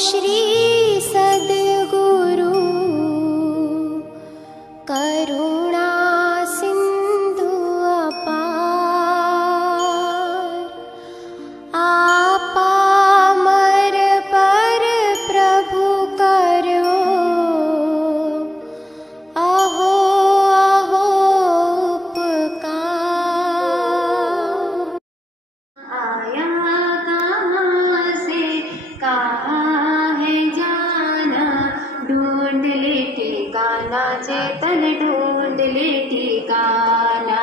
श्री सद्गुरु करुणा सिंधु अपार, आपामर पर प्रभु करो अहो अहो उपकार। आया कहाँ से कहाँ है जाना, ढूंढ ले ठिकाना चेतन, ढूंढ ले ठिकाना,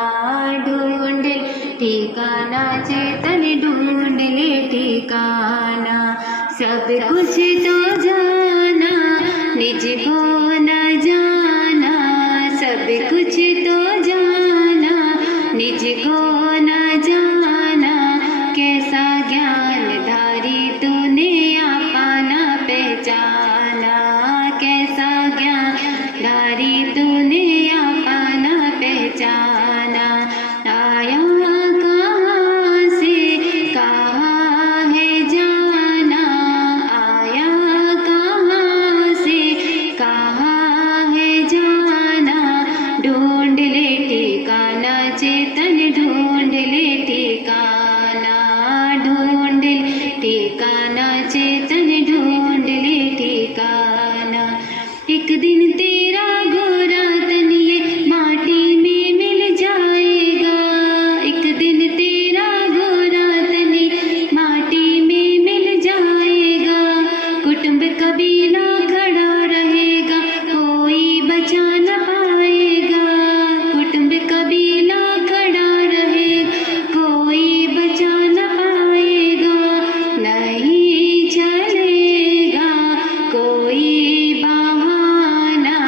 ढूंढ ले ठिकाना चेतन, ढूंढ ले ठिकाना। सब कुछ तो जाना निज को न जाना, सब कुछ तो जाना निज को न जाना। कैसा ज्ञान धारी तूने आपना पहचाना, कैसा ज्ञान धारी तूने आपना पहचाना। आया कहाँ से कहाँ है जाना, आया कहाँ से कहाँ है जाना। ढूंढ ले ठिकाना चेतन, ढूंढ ले ठिकाना, ढूंढ ले ठिकाना चेतन, ढूंढ ले ठिकाना। एक दिन तेरा गोरा तन ये माटी में मिल जाएगा, एक दिन तेरा गोरा तन माटी में मिल जाएगा। कुटुंब कबीला खड़ा रहेगा, कोई बचा न पाएगा। कुटुंब कबीला खड़ा रहेगा, कोई बचा न पाएगा। नहीं चलेगा कोई बहाना,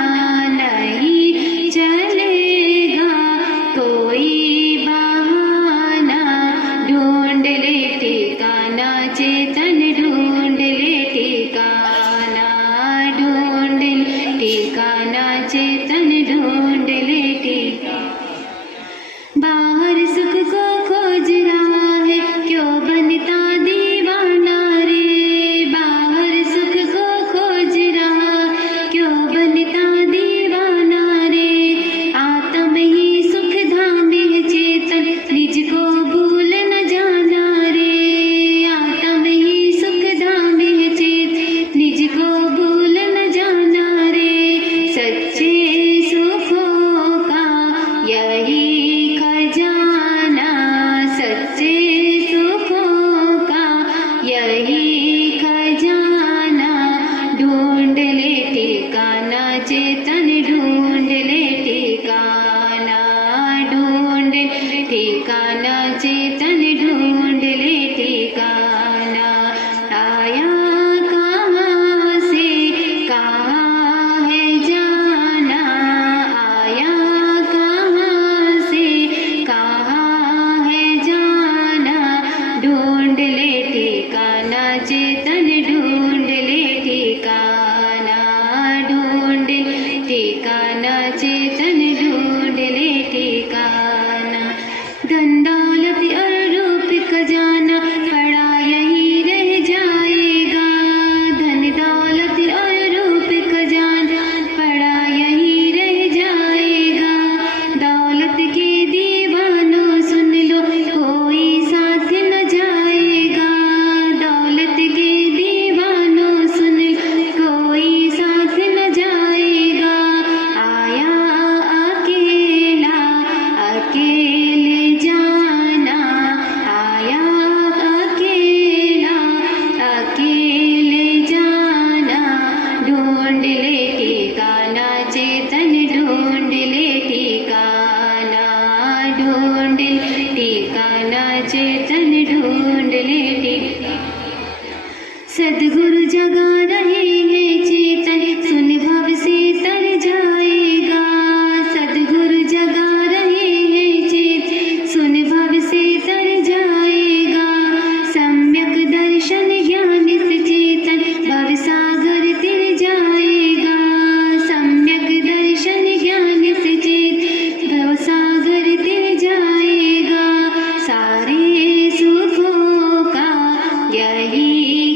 नहीं चलेगा कोई बहाना। ढूंढ ले ठिकाना चेतन, ढूंढ ले ठिकाना, ढूंढ ले ठिकाना चेतन, ढूंढ ले ठिकाना। बाहर सुख को खोज रहा है, क्यों बनता दीवाना रे। बाहर सुख को खोज रहा, क्यों बनता दीवाना रे। आत्म ही सुख धाम है चेतन, निज को भूल न जाना रे। आत्म ही सुख धाम है चेतन, निज को भूल न जाना रे। सच्चे सुखों का यही खजाना, सच्चे सुखों का यही खजाना। ढूंढ ले ठिकाना चेतन, ढूंढ ले ठिकाना, ढूंढ ले ठिकाना चेतन, ढूंढ ले ठिकाना। आया कहाँ से कहाँ है जाना, आया कहाँ से कहाँ है जाना। ढूंढ ले ठिकाना चेतन, ढूंढ ले ठिकाना, ढूंढ ले ठिकाना चेतन, ढूंढ ले ठिकाना। धन दौलत और रूप खजाना पड़ा यही रह जाएगा, धन दौलत और रूप खजाना पड़ा यही रह जाएगा। दौलत के दीवानों सुन लो, कोई साथ न जाएगा। दौलत के दीवानों सुन लो, कोई साथ न जाएगा। आया अकेला अकेले जाना, आया अकेला अकेले जाना। ढूंढ ले ठिकाना चेतन, ढूंढ ले ठिकाना, ढूंढ ले ठिकाना चेतन, ढूंढ ले ठिकाना। सद्गुरु जगा रहे हैं चेतन, सुन भव से तर जाएगा। सद्गुरु जगा रहे हैं चेतन, सुन भव से तर जाएगा। सम्यक दर्शन ज्ञान से चेतन, भव सागर तिर जाएगा। सम्यक दर्शन ज्ञान से चेतन, भव सागर तिर जाएगा। सारे सुखों का यही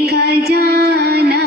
खजाना,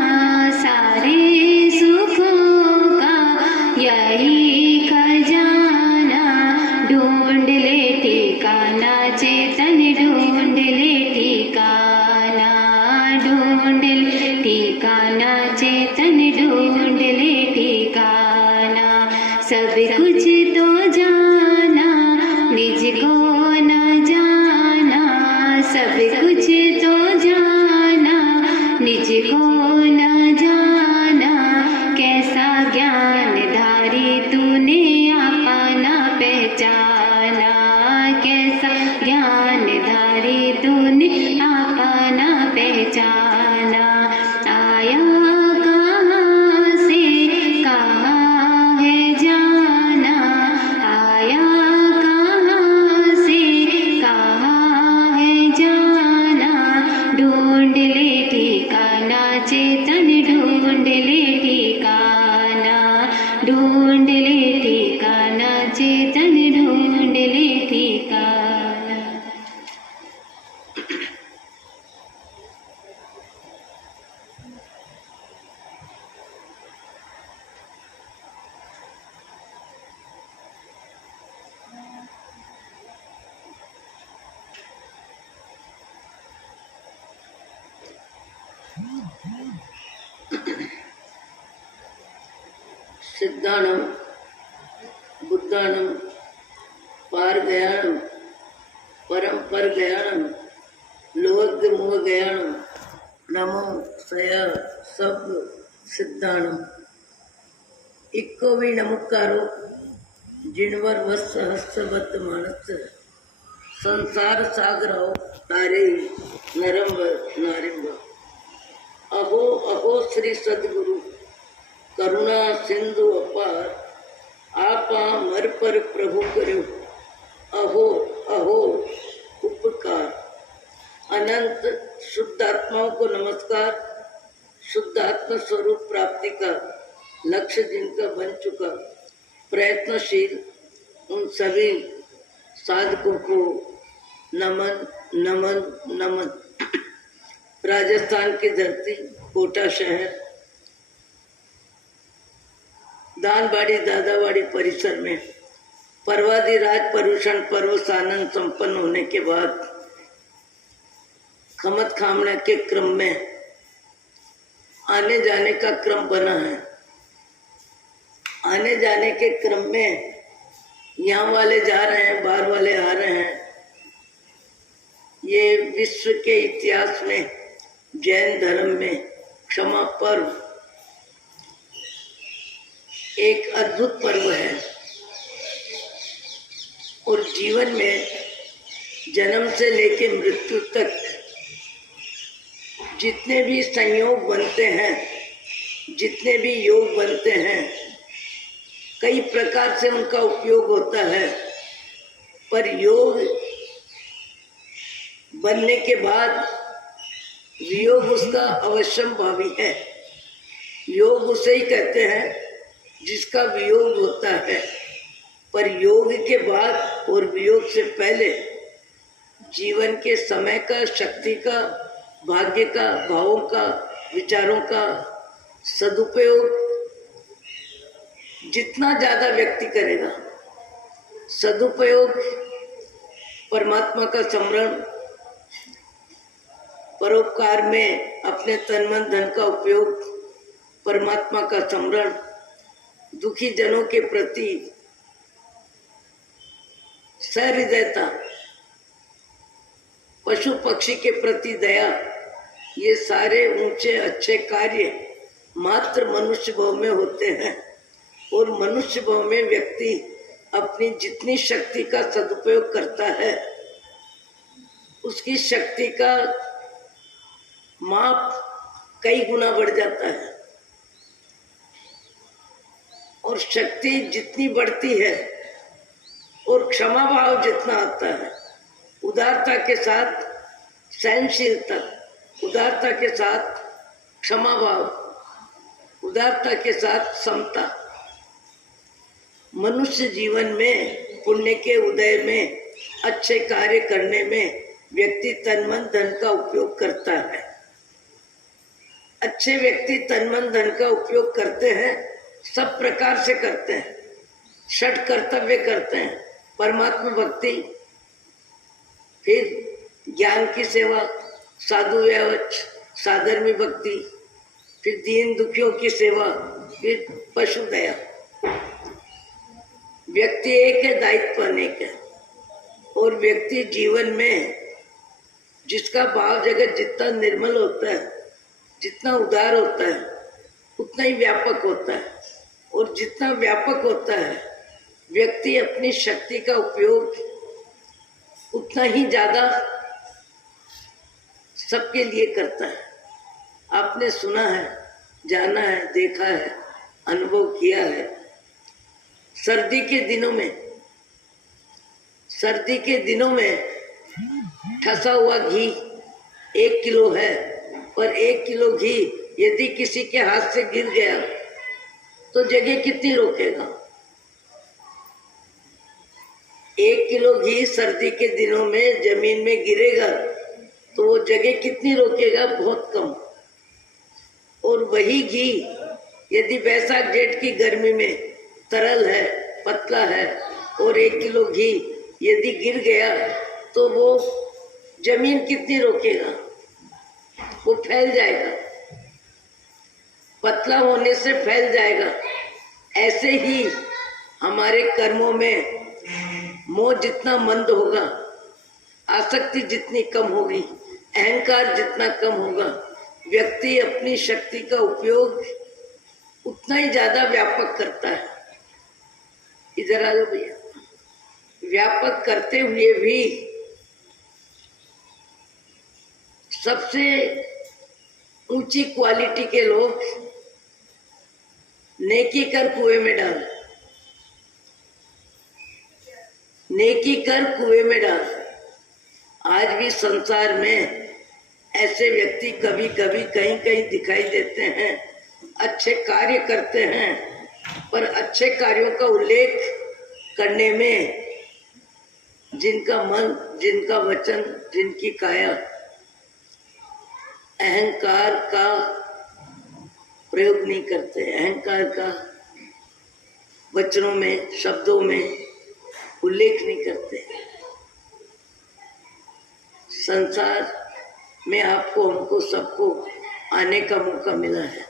ढूंढ ले ठिकाना चेतन ढूंढ ले ठिकाना ढूंढ ले ठिकाना चेतन ढूंढ ले ठिकाना। सिद्धाणम बुद्धाणम पारगयाणम परम पर गयाणम लोग मोह गयाणम नमो सया सब सिद्धाणम। इक्को भी नमस्कारो जिनवर वत्स हस्तवत मानस संसार सागराओ तारे नरम्ब नारिम्ब। अहो अहो श्री सद्गुरु करुणा सिंधु अपार आपा मर पर प्रभु करो अहो अहो उपकार। अनंत शुद्ध आत्माओं को नमस्कार। शुद्ध आत्म स्वरूप प्राप्ति का लक्ष्य जिनका बन चुका प्रयत्नशील उन सभी साधकों को नमन नमन नमन। राजस्थान की धरती कोटा शहर दानबाड़ी दादावाड़ी परिसर में पर्वादि राज पर्यूषण पर्व सानंद संपन्न होने के बाद खमत खामने के क्रम में आने जाने का क्रम बना है। आने जाने के क्रम में यहाँ वाले जा रहे हैं, बाहर वाले आ रहे हैं। ये विश्व के इतिहास में जैन धर्म में क्षमा पर्व एक अद्भुत पर्व है और जीवन में जन्म से लेकर मृत्यु तक जितने भी संयोग बनते हैं, जितने भी योग बनते हैं, कई प्रकार से उनका उपयोग होता है। पर योग बनने के बाद वियोग उसका अवश्यम भावी है। योग उसे ही कहते हैं जिसका वियोग होता है। पर योग के बाद और वियोग से पहले जीवन के समय का, शक्ति का, भाग्य का, भावों का, विचारों का सदुपयोग जितना ज्यादा व्यक्ति करेगा, सदुपयोग परमात्मा का स्मरण, परोपकार में अपने तन मन धन का उपयोग, परमात्मा का स्मरण, दुखी जनों के प्रति सहृदयता, पशु पक्षी के प्रति दया, ये सारे ऊंचे अच्छे कार्य मात्र मनुष्य भाव में होते हैं। और मनुष्य भाव में व्यक्ति अपनी जितनी शक्ति का सदुपयोग करता है उसकी शक्ति का माप कई गुना बढ़ जाता है। और शक्ति जितनी बढ़ती है और क्षमा भाव जितना आता है, उदारता के साथ सहनशीलता, उदारता के साथ क्षमा भाव, उदारता के साथ समता, मनुष्य जीवन में पुण्य के उदय में, अच्छे कार्य करने में व्यक्ति तन मन धन का उपयोग करता है। अच्छे व्यक्ति तन मन धन का उपयोग करते हैं, सब प्रकार से करते हैं, षट कर्तव्य करते हैं, परमात्मा भक्ति, फिर ज्ञान की सेवा, साधु व्यवच, साधर्मी भक्ति, फिर दीन दुखियों की सेवा, फिर पशु दया। व्यक्ति एक है, दायित्व अनेक है। और व्यक्ति जीवन में जिसका भाव जगत जितना निर्मल होता है, जितना उदार होता है, उतना ही व्यापक होता है। और जितना व्यापक होता है व्यक्ति अपनी शक्ति का उपयोग उतना ही ज्यादा सबके लिए करता है। आपने सुना है, जाना है, देखा है, अनुभव किया है। सर्दी के दिनों में ठसा हुआ घी 1 किलो है, पर 1 किलो घी यदि किसी के हाथ से गिर गया तो जगह कितनी रोकेगा? 1 किलो घी सर्दी के दिनों में जमीन में गिरेगा तो वो जगह कितनी रोकेगा? बहुत कम। और वही घी यदि बैसाख जेठ की गर्मी में तरल है, पतला है, और 1 किलो घी यदि गिर गया तो वो जमीन कितनी रोकेगा? वो फैल जाएगा, पतला होने से फैल जाएगा। ऐसे ही हमारे कर्मों में मोह जितना मंद होगा, आसक्ति जितनी कम होगी, अहंकार जितना कम होगा, व्यक्ति अपनी शक्ति का उपयोग उतना ही ज्यादा व्यापक करता है। इधर आ जाओ भैया। व्यापक करते हुए भी सबसे ऊंची क्वालिटी के लोग नेकी कर कुएं में डाल, नेकी कर कुएं में डाल। आज भी संसार में ऐसे व्यक्ति कभी कभी कहीं कहीं दिखाई देते हैं, अच्छे कार्य करते हैं, पर अच्छे कार्यों का उल्लेख करने में जिनका मन, जिनका वचन, जिनकी काया अहंकार का प्रयोग नहीं करते, अहंकार का वचनों में, शब्दों में उल्लेख नहीं करते। संसार में आपको, हमको, सबको आने का मौका मिला है,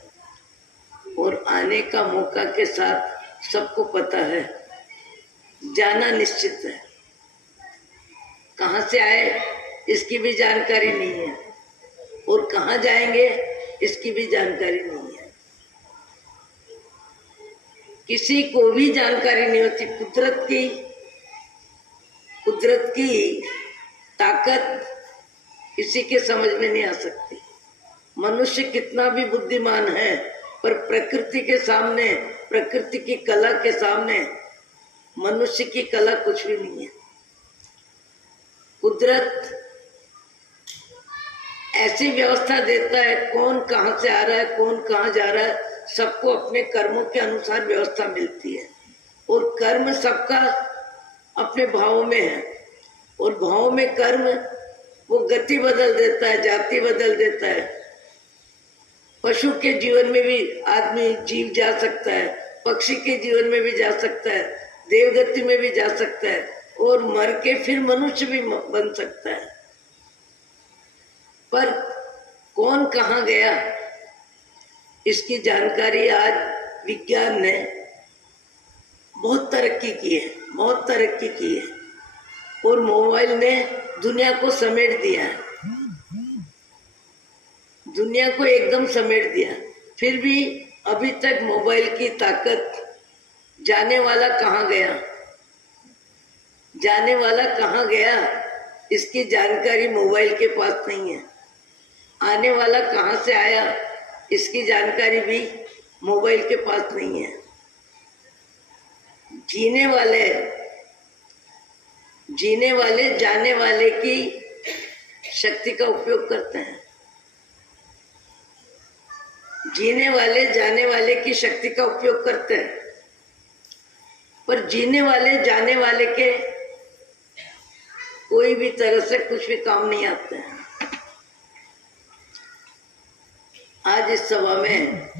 और आने का मौका के साथ सबको पता है जाना निश्चित है। कहाँ से आए इसकी भी जानकारी नहीं है, और कहाँ जाएंगे इसकी भी जानकारी नहीं है। किसी को भी जानकारी नहीं होती। कुदरत की ताकत किसी के समझ में नहीं आ सकती। मनुष्य कितना भी बुद्धिमान है, पर प्रकृति के सामने, प्रकृति की कला के सामने मनुष्य की कला कुछ भी नहीं है। कुदरत ऐसी व्यवस्था देता है, कौन कहाँ से आ रहा है, कौन कहाँ जा रहा है, सबको अपने कर्मों के अनुसार व्यवस्था मिलती है। और कर्म सबका अपने भावों में है, और भाव में कर्म वो गति बदल देता है, जाति बदल देता है। पशु के जीवन में भी आदमी जीव जा सकता है, पक्षी के जीवन में भी जा सकता है, देवगति में भी जा सकता है, और मर के फिर मनुष्य भी बन सकता है। पर कौन कहाँ गया इसकी जानकारी आज विज्ञान ने बहुत तरक्की की है, बहुत तरक्की की है, और मोबाइल ने दुनिया को समेट दिया है, दुनिया को एकदम समेट दिया। फिर भी अभी तक मोबाइल की ताकत, जाने वाला कहाँ गया, जाने वाला कहाँ गया इसकी जानकारी मोबाइल के पास नहीं है। आने वाला कहाँ से आया इसकी जानकारी भी मोबाइल के पास नहीं है। जीने वाले जाने वाले की शक्ति का उपयोग करते हैं। जीने वाले जाने वाले की शक्ति का उपयोग करते हैं, पर जीने वाले जाने वाले के कोई भी तरह से कुछ भी काम नहीं आते हैं। आज इस सभा में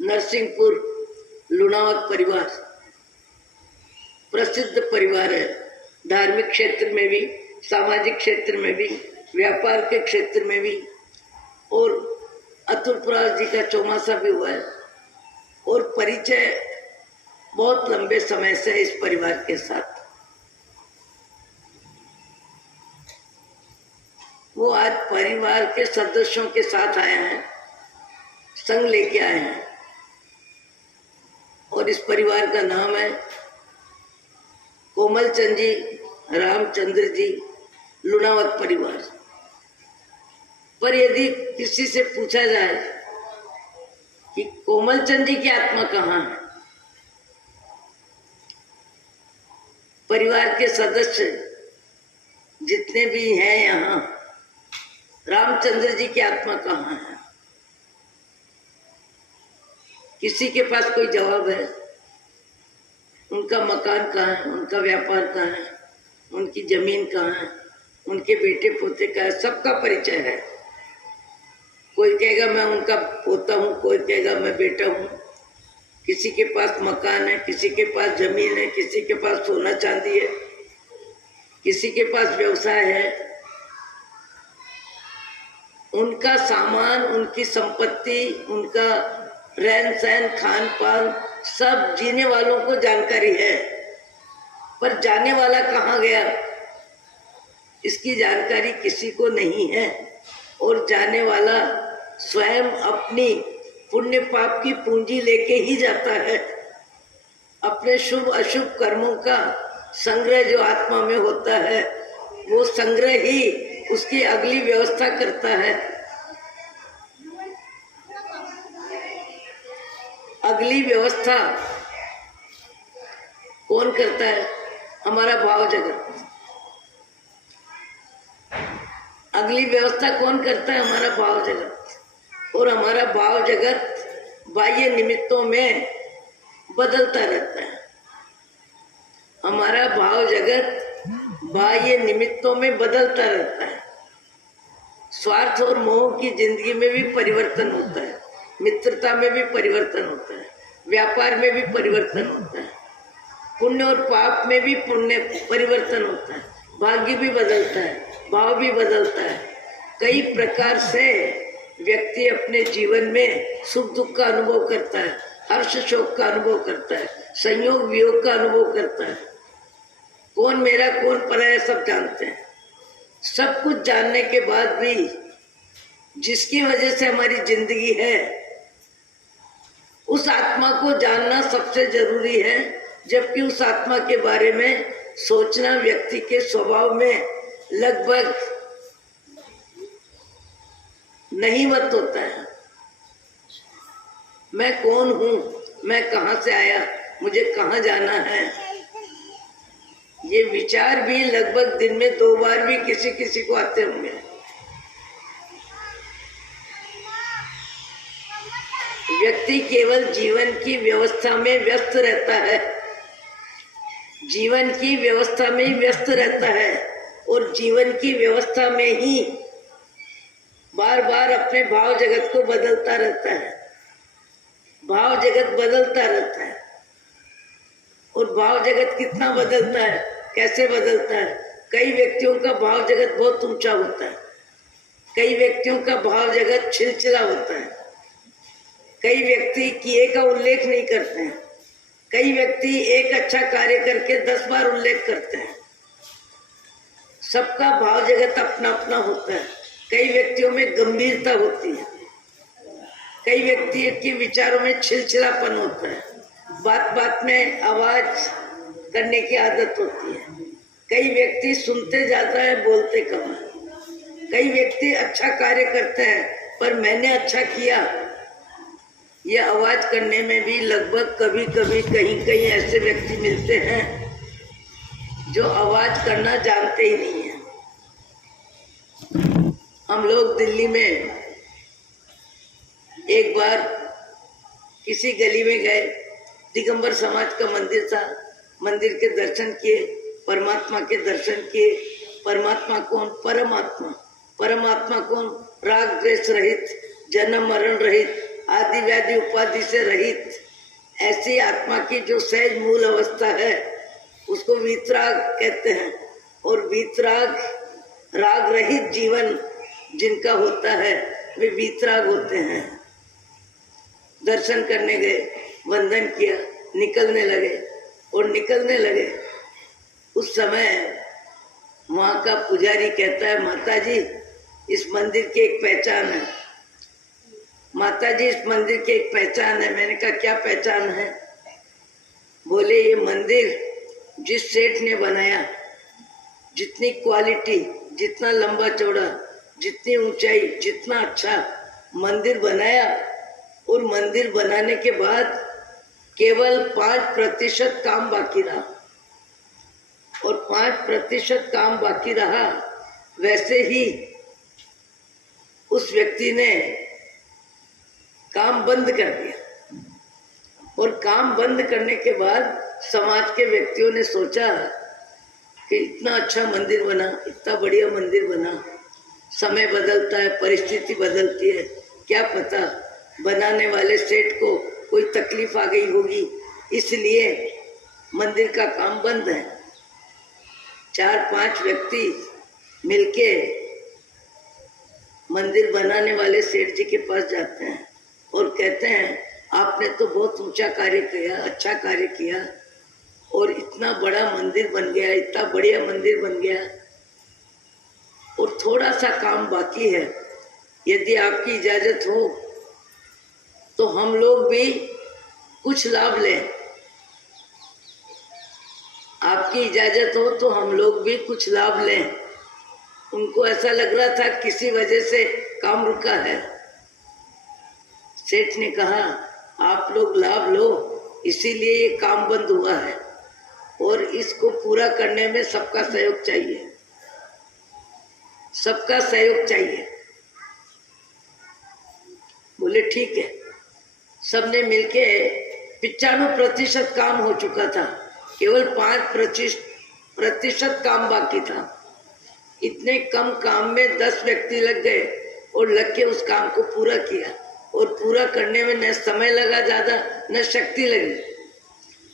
नरसिंहपुर लुणावत परिवार प्रसिद्ध परिवार है, धार्मिक क्षेत्र में भी, सामाजिक क्षेत्र में भी, व्यापार के क्षेत्र में भी, और अतुलपुरा जी का चौमासा भी हुआ है, और परिचय बहुत लंबे समय से इस परिवार के साथ। वो आज परिवार के सदस्यों के साथ आए हैं, संग लेके आए हैं, और इस परिवार का नाम है कोमल चंद जी, रामचंद्र जी, लुणावत परिवार। पर यदि किसी से पूछा जाए कि कोमल चंद जी की आत्मा कहाँ है, परिवार के सदस्य जितने भी हैं यहाँ, रामचंद्र जी की आत्मा कहाँ है? किसी के पास कोई जवाब है? उनका मकान कहाँ है? उनका व्यापार कहाँ है? उनकी जमीन कहाँ है? उनके बेटे पोते कहाँ है? सबका परिचय है। कोई कहेगा मैं उनका पोता हूँ, कोई कहेगा मैं बेटा हूँ। किसी के पास मकान है, किसी के पास जमीन है, किसी के पास सोना चांदी है, किसी के पास व्यवसाय है। उनका सामान, उनकी संपत्ति, उनका रहन सहन, खान पान, सब जीने वालों को जानकारी है, पर जाने वाला कहाँ गया इसकी जानकारी किसी को नहीं है। और जाने वाला स्वयं अपनी पुण्य पाप की पूंजी लेके ही जाता है। अपने शुभ अशुभ कर्मों का संग्रह जो आत्मा में होता है, वो संग्रह ही उसकी अगली व्यवस्था करता है। अगली व्यवस्था कौन करता है? हमारा भाव जगत। अगली व्यवस्था कौन करता है? हमारा भाव जगत। और हमारा भाव जगत बाह्य निमित्तों में बदलता रहता है। हमारा भाव जगत बाह्य निमित्तों में बदलता रहता है। स्वार्थ और मोह की जिंदगी में भी परिवर्तन होता है, मित्रता में भी परिवर्तन होता है, व्यापार में भी परिवर्तन होता है, पुण्य और पाप में भी पुण्य परिवर्तन होता है, भाग्य भी बदलता है, भाव भी बदलता है। कई प्रकार से व्यक्ति अपने जीवन में सुख दुख का अनुभव करता है, हर्ष शोक का अनुभव करता है, संयोग वियोग का अनुभव करता है। कौन मेरा कौन पराया सब जानते हैं। सब कुछ जानने के बाद भी जिसकी वजह से हमारी जिंदगी है, उस आत्मा को जानना सबसे जरूरी है। जबकि उस आत्मा के बारे में सोचना व्यक्ति के स्वभाव में लगभग नहीं मत होता है। मैं कौन हूँ, मैं कहाँ से आया, मुझे कहाँ जाना है, ये विचार भी लगभग दिन में 2 बार भी किसी किसी को आते होंगे। व्यक्ति केवल जीवन की व्यवस्था में व्यस्त रहता है, जीवन की व्यवस्था में ही व्यस्त रहता है और जीवन की व्यवस्था में ही बार बार अपने भाव जगत को बदलता रहता है। भाव जगत बदलता रहता है। और भाव जगत कितना बदलता है, कैसे बदलता है? कई व्यक्तियों का भाव जगत बहुत ऊंचा होता है, कई व्यक्तियों का भाव जगत छिलछिला होता है, कई व्यक्ति किए का उल्लेख नहीं करते हैं, कई व्यक्ति एक अच्छा कार्य करके 10 बार उल्लेख करते हैं। सबका भाव जगत अपना अपना होता है। कई व्यक्तियों में गंभीरता होती है, कई व्यक्ति के विचारों में छिलछिलापन होता है, बात बात में आवाज करने की आदत होती है। कई व्यक्ति सुनते ज्यादा है, बोलते कम है। कई व्यक्ति अच्छा कार्य करते हैं पर मैंने अच्छा किया, यह आवाज करने में भी लगभग कभी कभी कहीं कहीं ऐसे व्यक्ति मिलते हैं जो आवाज करना जानते ही नहीं है। हम लोग दिल्ली में एक बार किसी गली में गए, दिगंबर समाज का मंदिर था, मंदिर के दर्शन किए, परमात्मा के दर्शन किए। परमात्मा कौन? परमात्मा। परमात्मा कौन? राग द्वेष रहित, जन्म मरण रहित, आदि व्याधि उपाधि से रहित, ऐसी आत्मा की जो सहज मूल अवस्था है उसको वीतराग कहते हैं। और वीतराग, राग रहित जीवन जिनका होता है वे वीतराग होते हैं। दर्शन करने गए, वंदन किया, निकलने लगे और निकलने लगे। उस समय वहाँ का पुजारी कहता है, माता जी इस मंदिर की एक पहचान है, माता जी इस मंदिर की एक पहचान है। मैंने कहा क्या पहचान है? बोले ये मंदिर जिस सेठ ने बनाया, जितनी क्वालिटी, जितना लंबा चौड़ा, जितनी ऊंचाई, जितना अच्छा मंदिर बनाया, और मंदिर बनाने के बाद केवल 5% काम बाकी रहा, और 5% काम बाकी रहा। वैसे ही उस व्यक्ति ने काम बंद कर दिया और काम बंद करने के बाद समाज के व्यक्तियों ने सोचा कि इतना अच्छा मंदिर बना, इतना बढ़िया मंदिर बना, समय बदलता है, परिस्थिति बदलती है, क्या पता बनाने वाले सेठ को कोई तकलीफ आ गई होगी, इसलिए मंदिर का काम बंद है। 4-5 व्यक्ति मिलके मंदिर बनाने वाले सेठ जी के पास जाते हैं और कहते हैं आपने तो बहुत ऊंचा कार्य किया, अच्छा कार्य किया और इतना बड़ा मंदिर बन गया, इतना बढ़िया मंदिर बन गया और थोड़ा सा काम बाकी है, यदि आपकी इजाजत हो तो हम लोग भी कुछ लाभ लें। आपकी इजाजत हो तो हम लोग भी कुछ लाभ लें। उनको ऐसा लग रहा था किसी वजह से काम रुका है। सेठ ने कहा आप लोग लाभ लो, इसीलिए ये काम बंद हुआ है और इसको पूरा करने में सबका सहयोग चाहिए, सबका सहयोग चाहिए। बोले ठीक है। सबने मिलके 95% काम हो चुका था, केवल 5% काम बाकी था। इतने कम काम में 10 व्यक्ति लग गए और लग के उस काम को पूरा किया और पूरा करने में न समय लगा ज्यादा, न शक्ति लगी।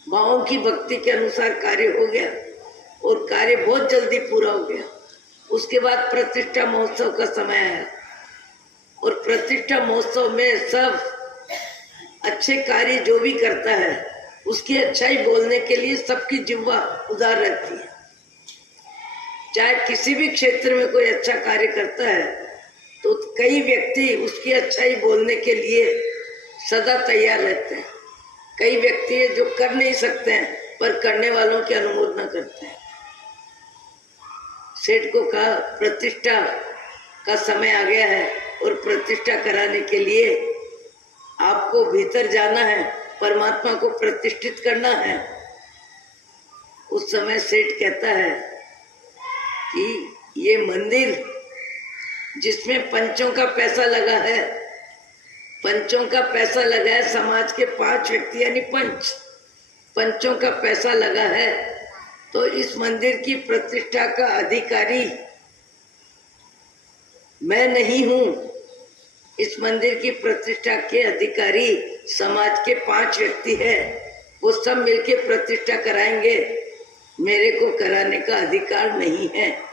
भावों की भक्ति के अनुसार कार्य हो गया और कार्य बहुत जल्दी पूरा हो गया। उसके बाद प्रतिष्ठा महोत्सव का समय आया और प्रतिष्ठा महोत्सव में सब अच्छे कार्य जो भी करता है उसकी अच्छाई बोलने के लिए सबकी जिह्वा उदार रहती है। चाहे किसी भी क्षेत्र में कोई अच्छा कार्य करता है तो कई व्यक्ति उसकी अच्छाई बोलने के लिए सदा तैयार रहते हैं। कई व्यक्ति है जो कर नहीं सकते हैं पर करने वालों की अनुमोदना करते हैं। सेठ को कहा प्रतिष्ठा का समय आ गया है और प्रतिष्ठा कराने के लिए आपको भीतर जाना है, परमात्मा को प्रतिष्ठित करना है। उस समय सेठ कहता है कि ये मंदिर जिसमें पंचों का पैसा लगा है, पंचों का पैसा लगा है, समाज के 5 व्यक्ति यानी पंचों का पैसा लगा है, तो इस मंदिर की प्रतिष्ठा का अधिकारी मैं नहीं हूं। इस मंदिर की प्रतिष्ठा के अधिकारी समाज के 5 व्यक्ति हैं, वो सब मिलके प्रतिष्ठा कराएंगे, मेरे को कराने का अधिकार नहीं है।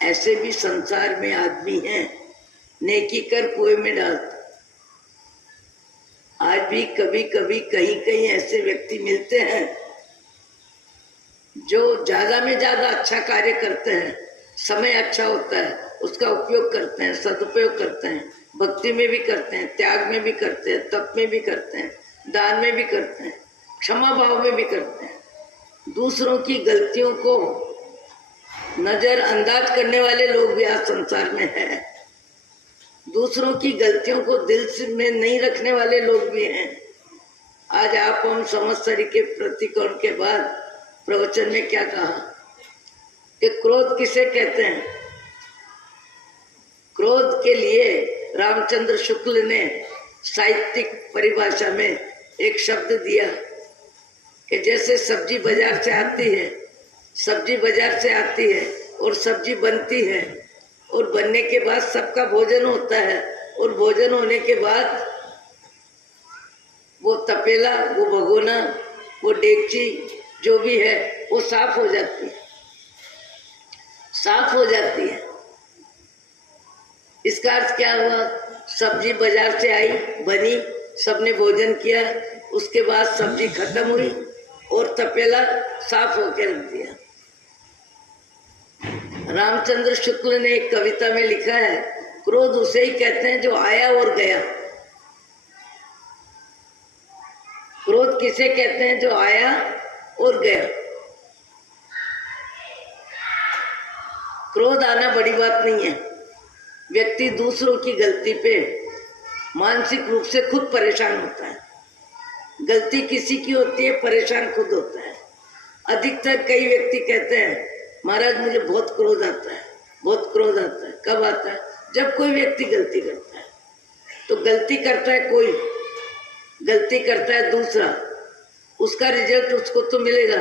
ऐसे भी संसार में आदमी हैं, नेकी कर कुएं में डालते। आज भी कभी कभी कहीं कहीं ऐसे व्यक्ति मिलते हैं जो ज्यादा में ज्यादा अच्छा कार्य करते हैं, समय अच्छा होता है उसका उपयोग करते हैं, सदुपयोग करते हैं, भक्ति में भी करते हैं, त्याग में भी करते हैं, तप में भी करते हैं, दान में भी करते हैं, क्षमा भाव में भी करते हैं। दूसरों की गलतियों को नजरअंदाज करने वाले लोग भी आज संसार में हैं। दूसरों की गलतियों को दिल में नहीं रखने वाले लोग भी हैं। आज आप हम संवत्सरी के प्रतिकोण के बाद प्रवचन में क्या कहा कि क्रोध किसे कहते हैं। क्रोध के लिए रामचंद्र शुक्ल ने साहित्यिक परिभाषा में एक शब्द दिया कि जैसे सब्जी बाजार से आती है, सब्जी बाजार से आती है और सब्जी बनती है और बनने के बाद सबका भोजन होता है और भोजन होने के बाद वो तपेला, वो भगोना, वो डेगची जो भी है वो साफ हो जाती है, साफ हो जाती है। इसका अर्थ क्या हुआ? सब्जी बाजार से आई, बनी, सबने भोजन किया, उसके बाद सब्जी खत्म हुई और तपेला साफ होकर रख दिया। रामचंद्र शुक्ल ने एक कविता में लिखा है, क्रोध उसे ही कहते हैं जो आया और गया। क्रोध किसे कहते हैं? जो आया और गया। क्रोध आना बड़ी बात नहीं है। व्यक्ति दूसरों की गलती पे मानसिक रूप से खुद परेशान होता है। गलती किसी की होती है, परेशान खुद होता है। अधिकतर कई व्यक्ति कहते हैं महाराज मुझे बहुत क्रोध आता है, बहुत क्रोध आता है। कब आता है? जब कोई व्यक्ति गलती करता है। तो गलती करता है कोई, गलती करता है दूसरा, उसका रिजल्ट उसको तो मिलेगा,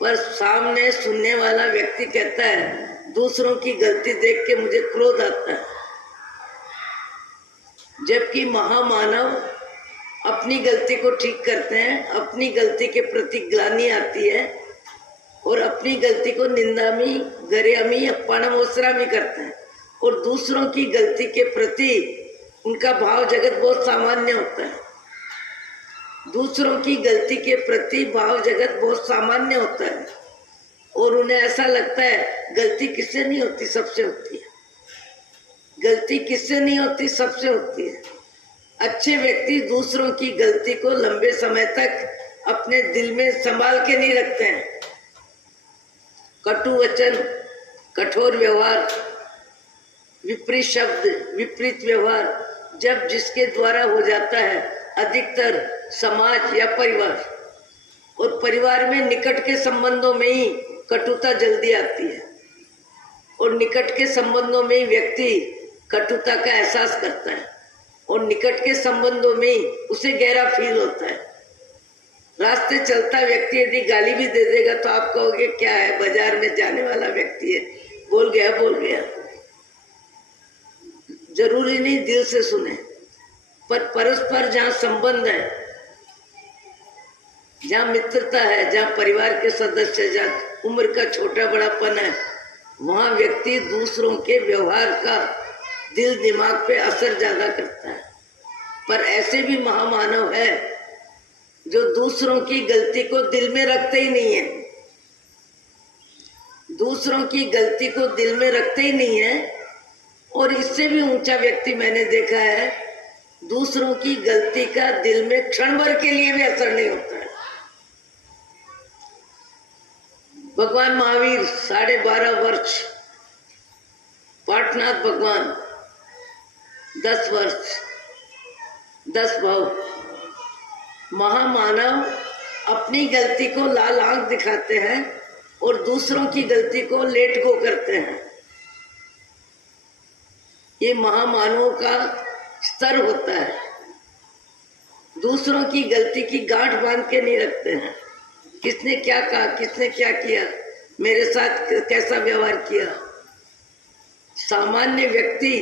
पर सामने सुनने वाला व्यक्ति कहता है दूसरों की गलती देख के मुझे क्रोध आता है। जबकि महामानव अपनी गलती को ठीक करते हैं, अपनी गलती के प्रति ग्लानि आती है और अपनी गलती को निंदामी, गरेमी, अपमानमोसरामी करते हैं, और दूसरों की गलती के प्रति उनका भाव जगत बहुत सामान्य होता है। दूसरों की गलती के प्रति भाव जगत बहुत सामान्य होता है और उन्हें ऐसा लगता है गलती किससे नहीं होती, सबसे होती है। गलती किससे नहीं होती, सबसे होती है। अच्छे व्यक्ति दूसरों की गलती को लंबे समय तक अपने दिल में संभाल के नहीं रखते हैं। कटु वचन, कठोर व्यवहार, विपरीत शब्द, विपरीत व्यवहार जब जिसके द्वारा हो जाता है, अधिकतर समाज या परिवार, और परिवार में निकट के संबंधों में ही कटुता जल्दी आती है और निकट के संबंधों में ही व्यक्ति कटुता का एहसास करता है और निकट के संबंधों में ही उसे गहरा फील होता है। रास्ते चलता व्यक्ति यदि गाली भी दे देगा तो आप कहोगे क्या है, बाजार में जाने वाला व्यक्ति है, बोल गया। जरूरी नहीं दिल से सुने, पर परस्पर जहाँ संबंध है, जहाँ मित्रता है, जहाँ परिवार के सदस्य, जहाँ उम्र का छोटा बड़ापन है, वहाँ व्यक्ति दूसरों के व्यवहार का दिल दिमाग पे असर ज्यादा करता है। पर ऐसे भी महामानव है जो दूसरों की गलती को दिल में रखते ही नहीं है, दूसरों की गलती को दिल में रखते ही नहीं है। और इससे भी ऊंचा व्यक्ति मैंने देखा है, दूसरों की गलती का दिल में क्षण भर के लिए भी असर नहीं होता है। भगवान महावीर 12.5 वर्ष, पाटनाथ भगवान 10 वर्ष, 10 भाव। महामानव अपनी गलती को लाल आंख दिखाते हैं और दूसरों की गलती को लेट गो करते हैं। ये महामानवों का स्तर होता है। दूसरों की गलती की गांठ बांध के नहीं रखते हैं। किसने क्या कहा, किसने क्या किया, मेरे साथ कैसा व्यवहार किया। सामान्य व्यक्ति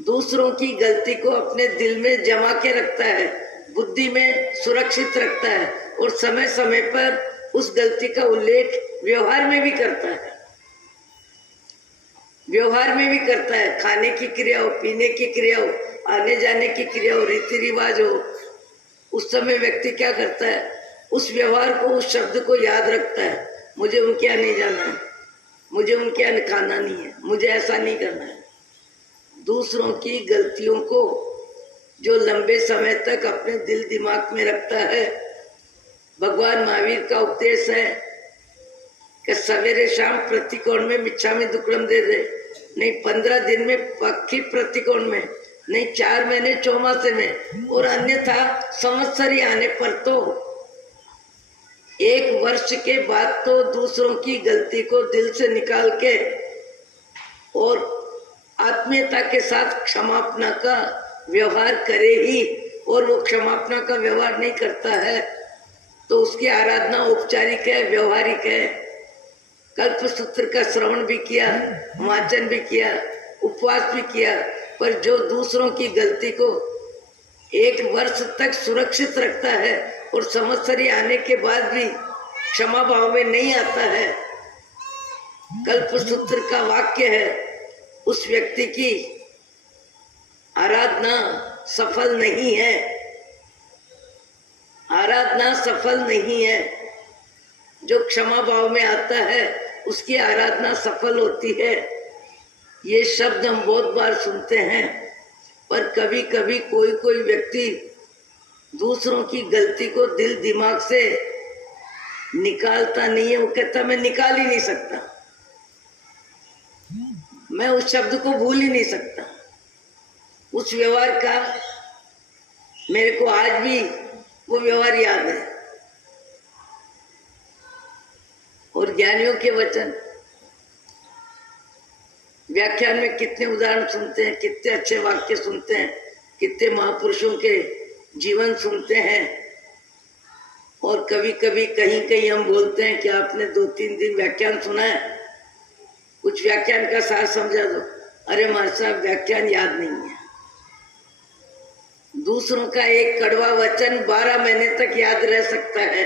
दूसरों की गलती को अपने दिल में जमा के रखता है, बुद्धि में सुरक्षित रखता है और समय समय पर उस गलती का उल्लेख व्यवहार में भी करता है। व्यवहार में भी करता है, खाने की क्रिया हो, पीने की क्रिया हो, आने जाने की क्रिया हो, रीति रिवाज हो, उस समय व्यक्ति क्या करता है, उस व्यवहार को, उस शब्द को याद रखता है। मुझे उनके यहाँ नहीं जाना है, मुझे उनके यहाँ खाना नहीं है, मुझे ऐसा नहीं करना है। दूसरों की गलतियों को जो लंबे समय तक अपने दिल दिमाग में रखता है, भगवान महावीर का उपदेश है कि सवेरे शाम प्रतिकोण में मिच्छामि दुक्कड़म दे दे, नहीं 15 दिन में पक्की प्रतिकोण में, नहीं 4 महीने चौमासे में, और अन्यथा संवत्सरी आने पर तो 1 वर्ष के बाद तो दूसरों की गलती को दिल से निकाल के और आत्मीयता के साथ क्षमापना का व्यवहार करे ही। और वो क्षमापना का व्यवहार नहीं करता है तो उसकी आराधना औपचारिक है, व्यवहारिक है। कल्प सूत्र का श्रवण भी किया, वाचन भी किया, उपवास भी किया, पर जो दूसरों की गलती को 1 वर्ष तक सुरक्षित रखता है और संवत्सरी आने के बाद भी क्षमा भाव में नहीं आता है, कल्प सूत्र का वाक्य है, उस व्यक्ति की आराधना सफल नहीं है। आराधना सफल नहीं है। जो क्षमा भाव में आता है उसकी आराधना सफल होती है। ये शब्द हम बहुत बार सुनते हैं, पर कभी कभी कोई कोई व्यक्ति दूसरों की गलती को दिल दिमाग से निकालता नहीं है। वो कहता मैं निकाल ही नहीं सकता, मैं उस शब्द को भूल ही नहीं सकता। उस व्यवहार का मेरे को आज भी वो व्यवहार याद है। और ज्ञानियों के वचन, व्याख्यान में कितने उदाहरण सुनते हैं, कितने अच्छे वाक्य सुनते हैं, कितने महापुरुषों के जीवन सुनते हैं। और कभी कभी कहीं कहीं हम बोलते हैं कि आपने 2-3 दिन व्याख्यान सुना है, कुछ व्याख्यान का सार समझा दो। अरे महाराज साहब व्याख्यान याद नहीं है। दूसरों का एक कड़वा वचन 12 महीने तक याद रह सकता है,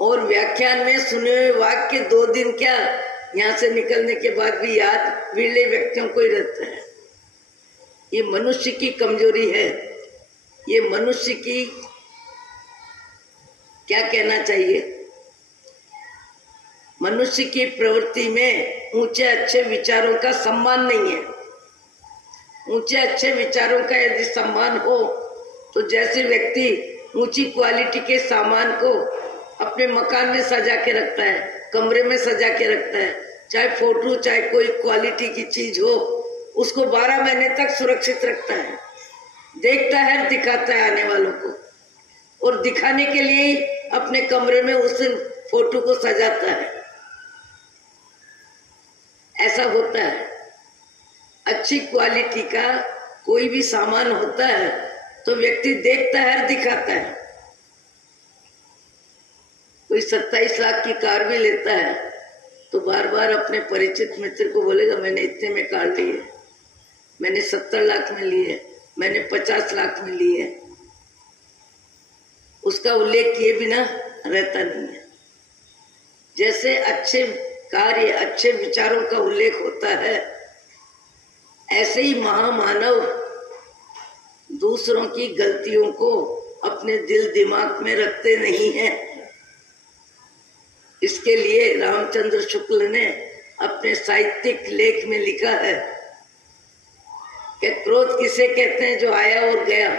और व्याख्यान में सुने हुए वाक्य 2 दिन क्या, यहाँ से निकलने के बाद भी याद विरले व्यक्तियों को ही रहता है। ये मनुष्य की कमजोरी है। ये मनुष्य की क्या कहना चाहिए, मनुष्य की प्रवृत्ति में ऊंचे अच्छे विचारों का सम्मान नहीं है। ऊंचे अच्छे विचारों का यदि सम्मान हो तो जैसे व्यक्ति ऊंची क्वालिटी के सामान को अपने मकान में सजा के रखता है, कमरे में सजा के रखता है, चाहे फोटो चाहे कोई क्वालिटी की चीज हो, उसको 12 महीने तक सुरक्षित रखता है, देखता है, दिखाता है आने वालों को, और दिखाने के लिए ही अपने कमरे में उस फोटो को सजाता है। ऐसा होता है। अच्छी क्वालिटी का कोई भी सामान होता है तो व्यक्ति देखता है, दिखाता है। कोई 27 लाख की कार भी लेता है तो बार बार अपने परिचित मित्र को बोलेगा मैंने इतने में कार ली है, मैंने 70 लाख में ली है, मैंने 50 लाख में ली है। उसका उल्लेख किए बिना रहता नहीं है। जैसे अच्छे कार्य अच्छे विचारों का उल्लेख होता है, ऐसे ही महामानव दूसरों की गलतियों को अपने दिल दिमाग में रखते नहीं हैं। इसके लिए रामचंद्र शुक्ल ने अपने साहित्यिक लेख में लिखा है कि क्रोध किसे कहते हैं जो आया और गया।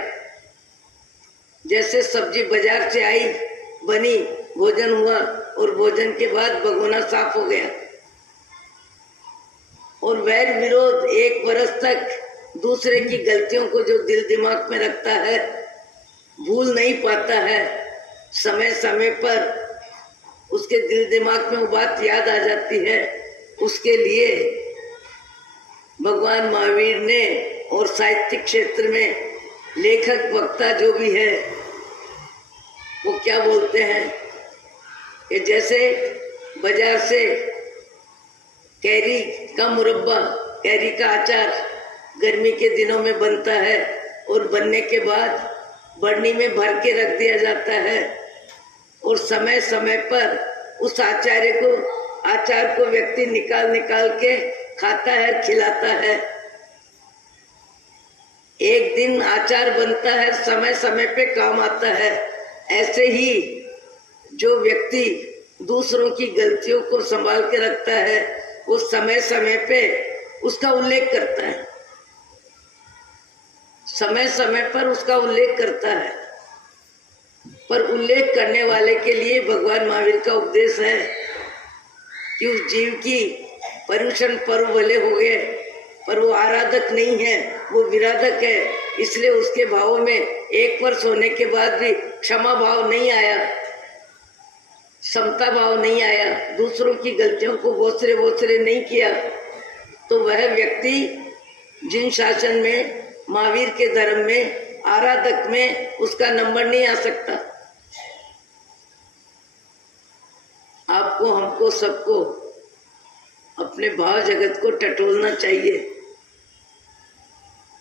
जैसे सब्जी बाजार से आई, बनी, भोजन हुआ और भोजन के बाद भगोना साफ हो गया, और वैर विरोध 1 बरस तक दूसरे की गलतियों को जो दिल दिमाग में रखता है, भूल नहीं पाता है, समय समय पर उसके दिल दिमाग में वो बात याद आ जाती है। उसके लिए भगवान महावीर ने और साहित्यिक क्षेत्र में लेखक वक्ता जो भी है वो क्या बोलते हैं कि जैसे बाजार से कैरी का मुरब्बा, कैरी का अचार गर्मी के दिनों में बनता है और बनने के बाद बरनी में भर के रख दिया जाता है, और समय समय पर उस आचार को व्यक्ति निकाल निकाल के खाता है, खिलाता है। एक दिन आचार बनता है, समय समय पे काम आता है। ऐसे ही जो व्यक्ति दूसरों की गलतियों को संभाल के रखता है वो समय समय पे उसका उल्लेख करता है, समय समय पर उसका उल्लेख करता है। पर उल्लेख करने वाले के लिए भगवान महावीर का उपदेश है कि उस जीव की पर्युषण पर्व भले हो गए पर वो आराधक नहीं है, वो विराधक है। इसलिए उसके भावों में 1 वर्ष होने के बाद भी क्षमा भाव नहीं आया, समता भाव नहीं आया, दूसरों की गलतियों को बोसरे नहीं किया, तो वह व्यक्ति जिन शासन में महावीर के धर्म में आराधक में उसका नंबर नहीं आ सकता। आपको, हमको, सबको अपने भाव जगत को टटोलना चाहिए।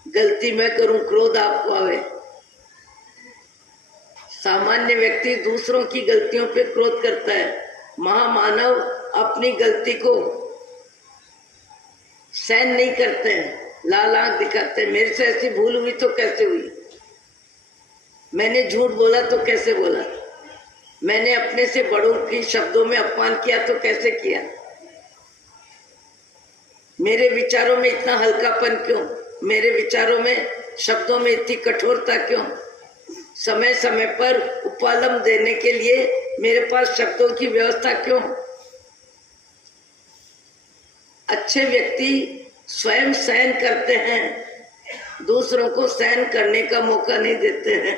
गलती मैं करूं, क्रोध आपको आवे। सामान्य व्यक्ति दूसरों की गलतियों पे क्रोध करता है, महामानव अपनी गलती को सहन नहीं करते हैं, लाल आंख दिखाते हैं। मेरे से ऐसी भूल हुई तो कैसे हुई, मैंने झूठ बोला तो कैसे बोला, मैंने अपने से बड़ों के शब्दों में अपमान किया तो कैसे किया, मेरे विचारों में इतना हल्कापन क्यों, मेरे विचारों में शब्दों में इतनी कठोरता क्यों। समय समय पर उपालम देने के लिए मेरे पास शब्दों की व्यवस्था क्यों। अच्छे व्यक्ति स्वयं सहन करते हैं, दूसरों को सहन करने का मौका नहीं देते हैं।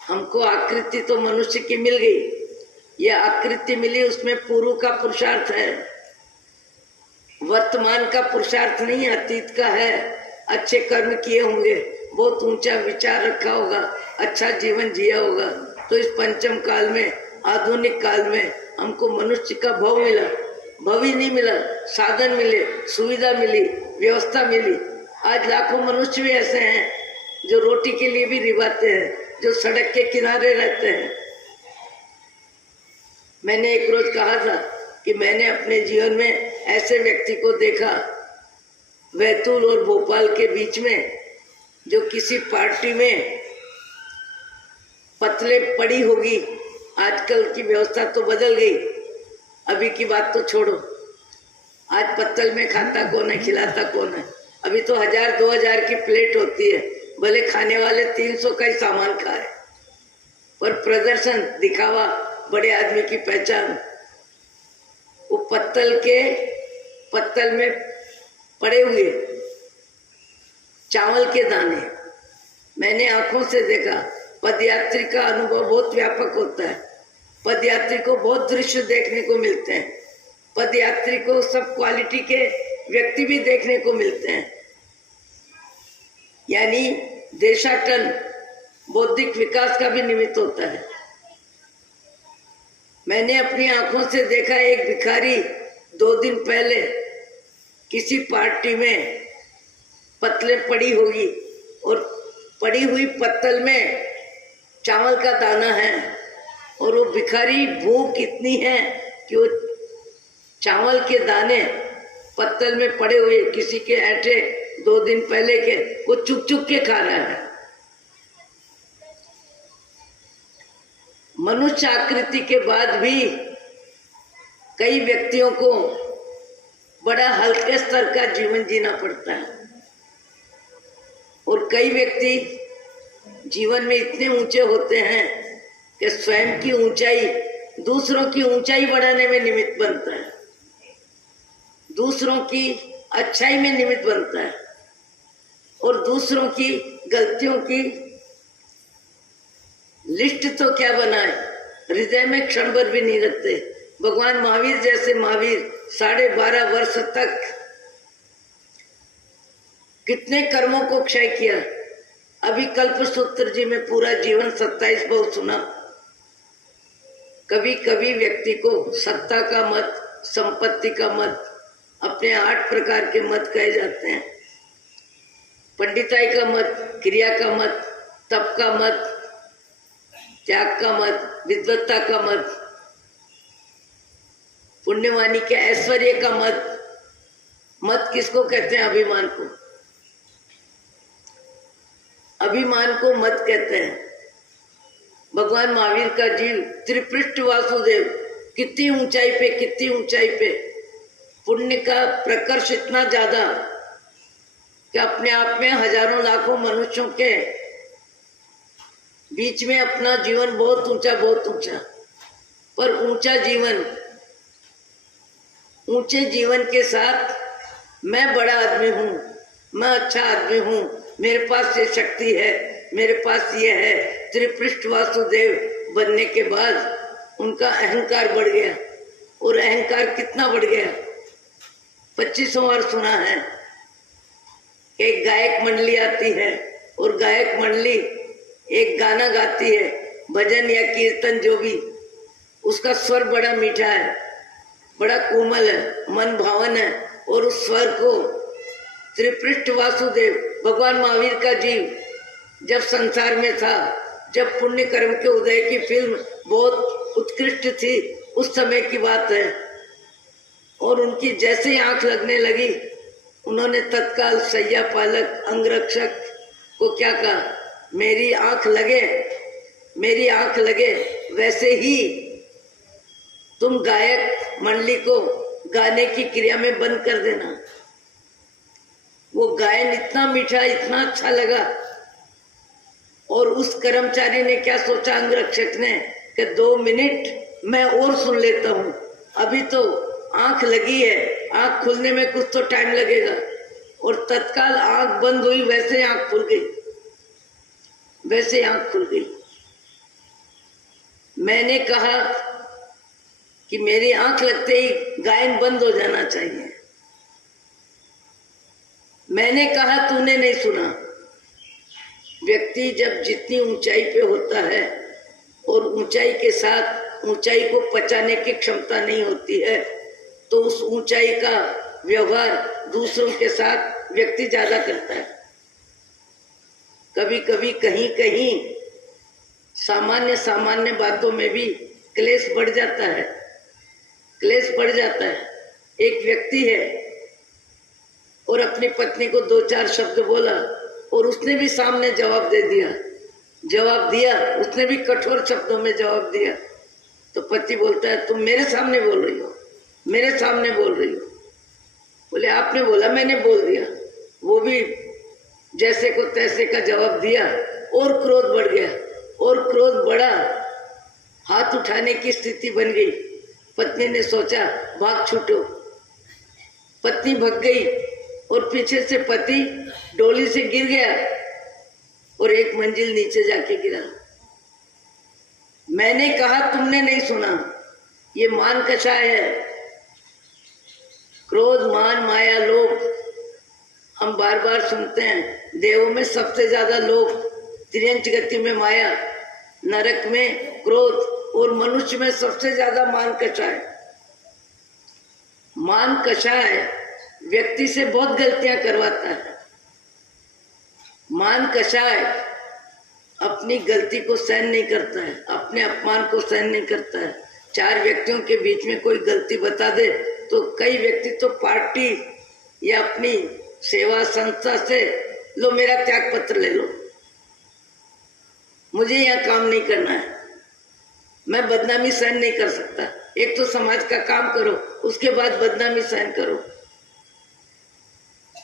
हमको आकृति आकृति तो मनुष्य की मिल गई, यह आकृति मिली उसमें पूर्व का पुरुषार्थ है, वर्तमान का पुरुषार्थ नहीं, अतीत का है। अच्छे कर्म किए होंगे, बहुत ऊंचा विचार रखा होगा, अच्छा जीवन जिया होगा, तो इस पंचम काल में, आधुनिक काल में हमको मनुष्य का भव मिला। भव ही नहीं मिला, साधन मिले, सुविधा मिली, व्यवस्था मिली। आज लाखों मनुष्य भी ऐसे हैं जो रोटी के लिए भी रिबाते हैं, जो सड़क के किनारे रहते हैं। मैंने एक रोज कहा था कि मैंने अपने जीवन में ऐसे व्यक्ति को देखा, बैतूल और भोपाल के बीच में, जो किसी पार्टी में पतले पड़ी होगी। आजकल की व्यवस्था तो बदल गई, अभी की बात तो छोड़ो, आज पत्तल में खाता कौन है, खिलाता कौन है। अभी तो 1000-2000 की प्लेट होती है, भले खाने वाले 300 का ही सामान खाए, पर प्रदर्शन, दिखावा, बड़े आदमी की पहचान। वो पत्तल में पड़े हुए चावल के दाने मैंने आंखों से देखा। पदयात्री का अनुभव बहुत व्यापक होता है, पदयात्री को बहुत दृश्य देखने को मिलते हैं, पदयात्री को सब क्वालिटी के व्यक्ति भी देखने को मिलते हैं। यानी देशाटन बौद्धिक विकास का भी निमित्त होता है। मैंने अपनी आंखों से देखा, एक भिखारी 2 दिन पहले किसी पार्टी में पतले पड़ी होगी और पड़ी हुई पत्तल में चावल का दाना है, और वो भिखारी भूख इतनी है कि वो चावल के दाने पत्तल में पड़े हुए किसी के ऐठे 2 दिन पहले के, वो चुप चुप के खा रहा है। मनुष्य आकृति के बाद भी कई व्यक्तियों को बड़ा हल्के स्तर का जीवन जीना पड़ता है, और कई व्यक्ति जीवन में इतने ऊंचे होते हैं कि स्वयं की ऊंचाई दूसरों की ऊंचाई बढ़ाने में निमित्त बनता है, दूसरों की अच्छाई में निमित्त बनता है, और दूसरों की गलतियों की लिस्ट तो क्या बनाए, हृदय में क्षण भर भी नहीं रखते। भगवान महावीर जैसे महावीर 12.5 वर्ष तक कितने कर्मों को क्षय किया। अभी कल्पसूत्र जी में पूरा जीवन 27 बहुत सुना। कभी कभी व्यक्ति को सत्ता का मत, संपत्ति का मत, अपने 8 प्रकार के मत कहे जाते हैं। पंडिताई का मत, क्रिया का मत, तप का मत, त्याग का मत, विद्वत्ता का मत, पुण्यवानी के ऐश्वर्य का मत। मत किसको कहते हैं? अभिमान को। अभिमान को मत कहते हैं। भगवान महावीर का जीव त्रिपृष्ठ वासुदेव कितनी ऊंचाई पे, कितनी ऊंचाई पे। पुण्य का प्रकर्ष इतना ज्यादा कि अपने आप में हजारों लाखों मनुष्यों के बीच में अपना जीवन बहुत ऊंचा, बहुत ऊंचा। पर ऊंचा जीवन, ऊंचे जीवन के साथ मैं बड़ा आदमी हूँ, मैं अच्छा आदमी हूँ, मेरे पास ये शक्ति है, मेरे पास ये है, त्रिपृष्ठ वासुदेव बनने के बाद उनका अहंकार बढ़ गया। और अहंकार कितना बढ़ गया? 2500 बार सुना है। एक गायक मंडली आती है और गायक मंडली एक गाना गाती है, भजन या कीर्तन जो भी, उसका स्वर बड़ा मीठा है, बड़ा कोमल है, मन भावन है, और उस स्वर को त्रिपृष्ठ वासुदेव भगवान महावीर का जीव जब संसार में था, जब पुण्य कर्म के उदय की फिल्म बहुत उत्कृष्ट थी, उस समय की बात है। और उनकी जैसे ही आंख लगने लगी, उन्होंने तत्काल सैया पालक अंगरक्षक को क्या कहा, मेरी आंख लगे, मेरी आंख लगे, वैसे ही तुम गायक मंडली को गाने की क्रिया में बंद कर देना। वो गायन इतना मीठा, इतना अच्छा लगा। और उस कर्मचारी ने क्या सोचा, अंगरक्षक ने, कि 2 मिनट मैं और सुन लेता हूँ, अभी तो आंख लगी है, आंख खुलने में कुछ तो टाइम लगेगा। और तत्काल आंख बंद हुई, वैसे आंख खुल गई, वैसे आंख खुल गई। मैंने कहा कि मेरी आंख लगते ही गायन बंद हो जाना चाहिए। मैंने कहा तूने नहीं सुना। व्यक्ति जब जितनी ऊंचाई पे होता है और ऊंचाई के साथ ऊंचाई को पचाने की क्षमता नहीं होती है, तो उस ऊंचाई का व्यवहार दूसरों के साथ व्यक्ति ज्यादा करता है। कभी कभी कहीं कहीं सामान्य सामान्य बातों में भी क्लेश बढ़ जाता है, क्लेश बढ़ जाता है। एक व्यक्ति है और अपनी पत्नी को 2-4 शब्द बोला और उसने भी सामने जवाब दे दिया, जवाब दिया, उसने भी कठोर शब्दों में जवाब दिया। तो पति बोलता है तुम मेरे सामने बोल रही हो, मेरे सामने बोल रही हो। बोले आपने बोला, मैंने बोल दिया। वो भी जैसे को तैसे का जवाब दिया और क्रोध बढ़ गया, और क्रोध बढ़ा, हाथ उठाने की स्थिति बन गई। पत्नी ने सोचा भाग छूटो, पत्नी भाग गई और पीछे से पति डोली से गिर गया और 1 मंजिल नीचे जाके गिरा। मैंने कहा तुमने नहीं सुना। ये मान कषाय है। क्रोध, मान, माया, लोभ हम बार बार सुनते हैं। देवों में सबसे ज्यादा लोभ, त्रियंच गति में माया, नरक में क्रोध और मनुष्य में सबसे ज्यादा मान कषाय। मान कषाय व्यक्ति से बहुत गलतियां करवाता है। मान कषाय अपनी गलती को सहन नहीं करता है, अपने अपमान को सहन नहीं करता है। 4 व्यक्तियों के बीच में कोई गलती बता दे तो कई व्यक्ति तो पार्टी या अपनी सेवा संस्था से लो मेरा त्याग पत्र ले लो, मुझे यहाँ काम नहीं करना है, मैं बदनामी सहन नहीं कर सकता। एक तो समाज का काम करो, उसके बाद बदनामी सहन करो।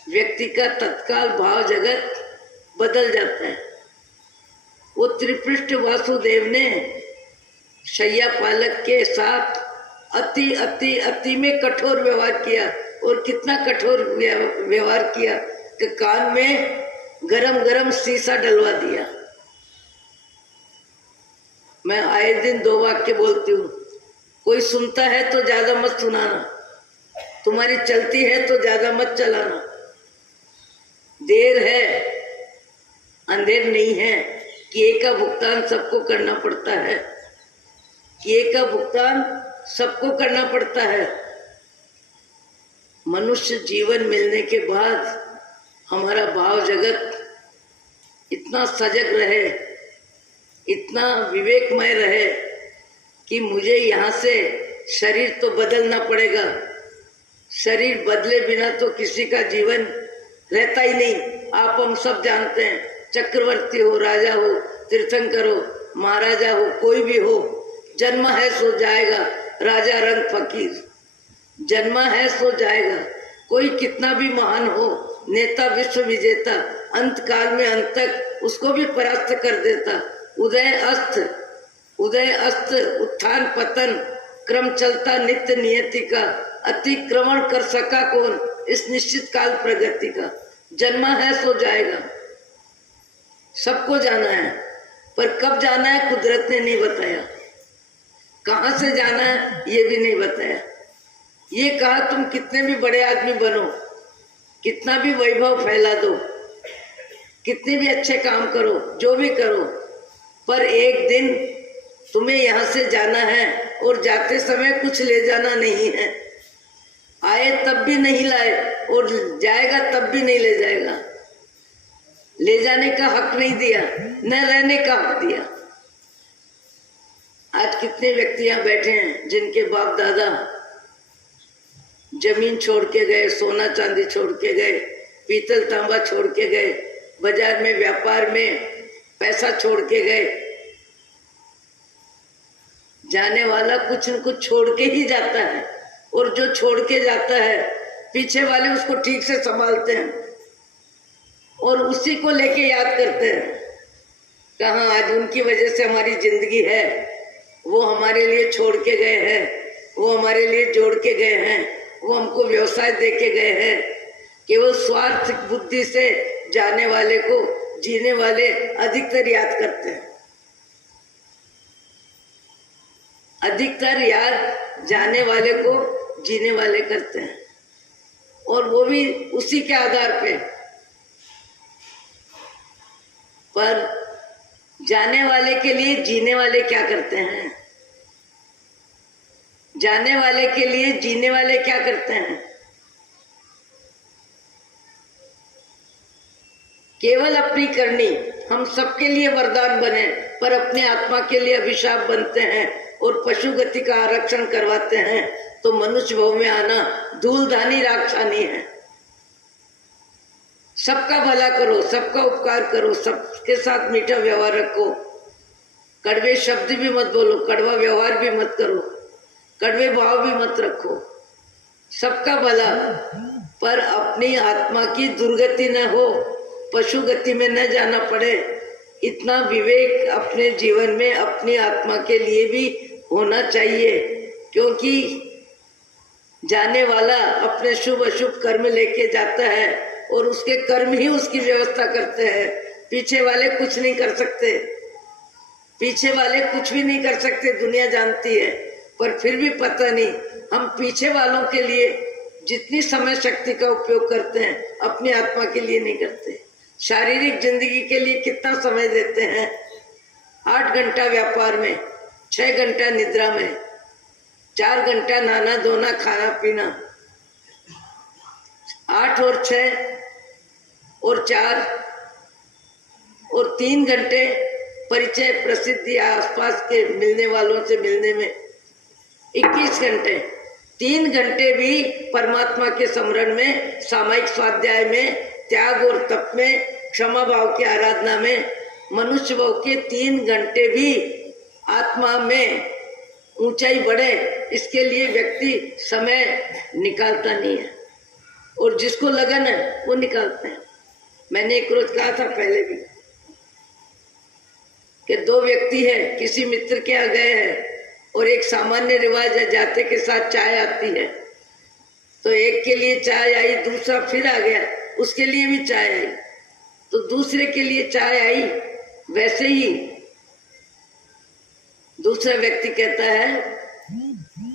व्यक्ति का तत्काल भाव जगत बदल जाता है। वो त्रिपृष्ठ वासुदेव ने शैया पालक के साथ अति अति अति में कठोर व्यवहार किया, और कितना कठोर व्यवहार किया कि कान में गरम गरम शीशा डलवा दिया। मैं आए दिन 2 वाक्य बोलती हूँ, कोई सुनता है तो ज्यादा मत सुनाना, तुम्हारी चलती है तो ज्यादा मत चलाना। देर है अंधेर नहीं है। किए का भुगतान सबको करना पड़ता है, किए का भुगतान सबको करना पड़ता है। मनुष्य जीवन मिलने के बाद हमारा भाव जगत इतना सजग रहे, इतना विवेकमय रहे कि मुझे यहाँ से शरीर तो बदलना पड़ेगा। शरीर बदले बिना तो किसी का जीवन रहता ही नहीं। आप हम सब जानते हैं, चक्रवर्ती हो, राजा हो, तीर्थंकर हो, महाराजा हो, कोई भी हो, जन्म है सो जाएगा। राजा रंग फकीर, जन्म है सो जाएगा। कोई कितना भी महान हो, नेता विश्व विजेता, अंत काल में अंत तक उसको भी परास्त कर देता। उदय अस्त, उदय अस्त, उत्थान पतन, क्रम चलता नित्य नियति का। अतिक्रमण कर सका कौन इस निश्चित काल प्रगति का। जन्मा है सो जाएगा, सबको जाना है, पर कब जाना है कुदरत ने नहीं बताया। कहाँ से जाना है ये भी नहीं बताया। ये कहा तुम कितने भी बड़े आदमी बनो, कितना भी वैभव फैला दो, कितने भी अच्छे काम करो, जो भी करो, पर एक दिन तुम्हें यहाँ से जाना है और जाते समय कुछ ले जाना नहीं है। आए तब भी नहीं लाए और जाएगा तब भी नहीं ले जाएगा। ले जाने का हक नहीं दिया, न रहने का हक दिया। आज कितने व्यक्ति यहाँ बैठे हैं जिनके बाप दादा जमीन छोड़ के गए, सोना चांदी छोड़ के गए, पीतल तांबा छोड़ के गए, बाजार में व्यापार में पैसा छोड़ के गए। जाने वाला कुछ न कुछ छोड़ के ही जाता है, और जो छोड़ के जाता है पीछे वाले उसको ठीक से संभालते हैं और उसी को लेके याद करते हैं। कहाँ आज उनकी वजह से हमारी जिंदगी है, वो हमारे लिए छोड़ के गए हैं, वो हमारे लिए जोड़ के गए हैं, वो हमको व्यवसाय दे के गए हैं। केवल स्वार्थ बुद्धि से जाने वाले को जीने वाले अधिकतर याद करते हैं। अधिकतर याद जाने वाले को जीने वाले करते हैं, और वो भी उसी के आधार पे। पर जाने वाले के लिए जीने वाले क्या करते हैं? जाने वाले के लिए जीने वाले क्या करते हैं? केवल अपनी करनी हम सबके लिए वरदान बने, पर अपने आत्मा के लिए अभिशाप बनते हैं और पशु गति का आरक्षण करवाते हैं, तो मनुष्य भाव में आना धूलधानी राक्षसानी है। सबका भला करो, सबका उपकार करो, सबके साथ मीठा व्यवहार रखो, कड़वे शब्द भी मत बोलो, कड़वा व्यवहार भी मत करो, कड़वे भाव भी मत रखो, सबका भला, पर अपनी आत्मा की दुर्गति न हो, पशु गति में न जाना पड़े, इतना विवेक अपने जीवन में अपनी आत्मा के लिए भी होना चाहिए। क्योंकि जाने वाला अपने शुभ अशुभ कर्म लेके जाता है और उसके कर्म ही उसकी व्यवस्था करते हैं। पीछे वाले कुछ नहीं कर सकते, पीछे वाले कुछ भी नहीं कर सकते, दुनिया जानती है। पर फिर भी पता नहीं हम पीछे वालों के लिए जितनी समय शक्ति का उपयोग करते हैं, अपनी आत्मा के लिए नहीं करते। शारीरिक जिंदगी के लिए कितना समय देते हैं? 8 घंटा व्यापार में, 6 घंटा निद्रा में, 4 घंटा नहाना धोना खाना पीना, 8 और 6 और 4 और 3 घंटे परिचय प्रसिद्धि आसपास के मिलने वालों से मिलने में, 21 घंटे। 3 घंटे भी परमात्मा के स्मरण में, सामायिक स्वाध्याय में, त्याग और तप में, क्षमा भाव की आराधना में, मनुष्य भाव के 3 घंटे भी आत्मा में ऊंचाई बढ़े, इसके लिए व्यक्ति समय निकालता नहीं है। और जिसको लगन है वो निकालते हैं। मैंने एक रोज कहा था पहले भी कि 2 व्यक्ति है, किसी मित्र के यहाँ गए हैं और एक सामान्य रिवाज है, जाते के साथ चाय आती है, तो एक के लिए चाय आई, दूसरा फिर आ गया, उसके लिए भी चाय आई, तो दूसरे के लिए चाय आई। वैसे ही दूसरा व्यक्ति कहता है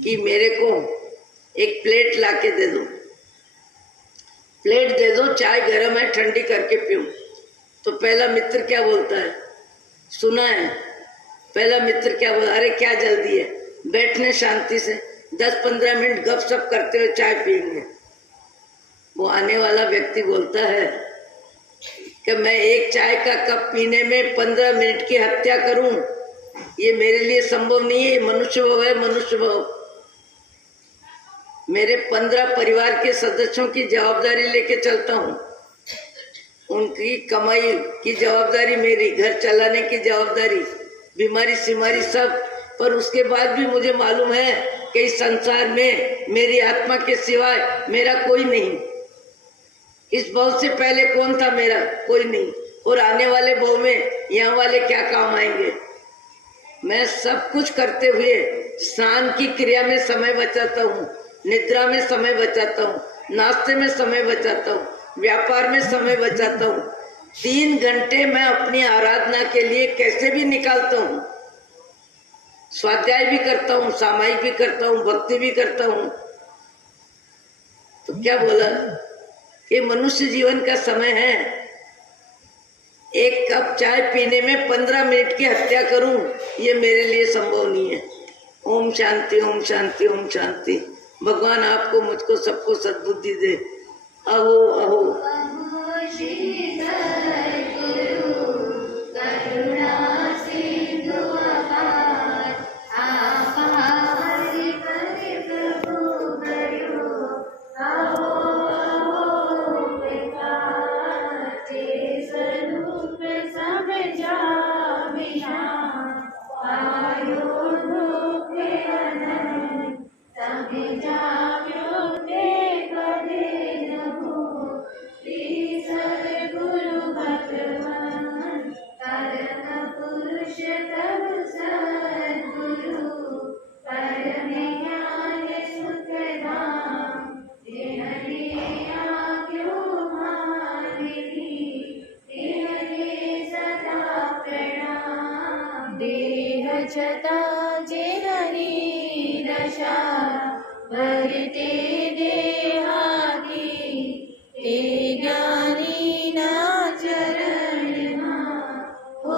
कि मेरे को एक प्लेट लाके दे दो, प्लेट दे दो, चाय गर्म है, ठंडी करके पीऊं। तो पहला मित्र क्या बोलता है? सुना है? पहला मित्र क्या बोला? अरे क्या जल्दी है, बैठने शांति से, 10-15 मिनट गपशप करते हुए चाय पियेंगे। वो आने वाला व्यक्ति बोलता है कि मैं एक चाय का कप पीने में 15 मिनट की हत्या करूं, ये मेरे लिए संभव नहीं है। मनुष्य भाव है, मनुष्य भाव। मेरे 15 परिवार के सदस्यों की जवाबदारी लेके चलता हूँ, उनकी कमाई की जवाबदारी मेरी, घर चलाने की जवाबदारी, बीमारी सिमारी सब। पर उसके बाद भी मुझे मालूम है कि इस संसार में मेरी आत्मा के सिवाय मेरा कोई नहीं। इस भाव से पहले कौन था मेरा? कोई नहीं। और आने वाले भाव में यहाँ वाले क्या काम आएंगे? मैं सब कुछ करते हुए स्नान की क्रिया में समय बचाता हूँ, निद्रा में समय बचाता हूँ, नाश्ते में समय बचाता हूँ, व्यापार में समय बचाता हूँ। 3 घंटे मैं अपनी आराधना के लिए कैसे भी निकालता हूँ। स्वाध्याय भी करता हूँ, सामायिक भी करता हूँ, भक्ति भी करता हूँ। तो क्या बोला? ये मनुष्य जीवन का समय है। एक कप चाय पीने में 15 मिनट की हत्या करूं, ये मेरे लिए संभव नहीं है। ओम शांति, ओम शांति, ओम शांति। भगवान आपको मुझको सबको सद्बुद्धि दे। अहो अहो। गुरु करते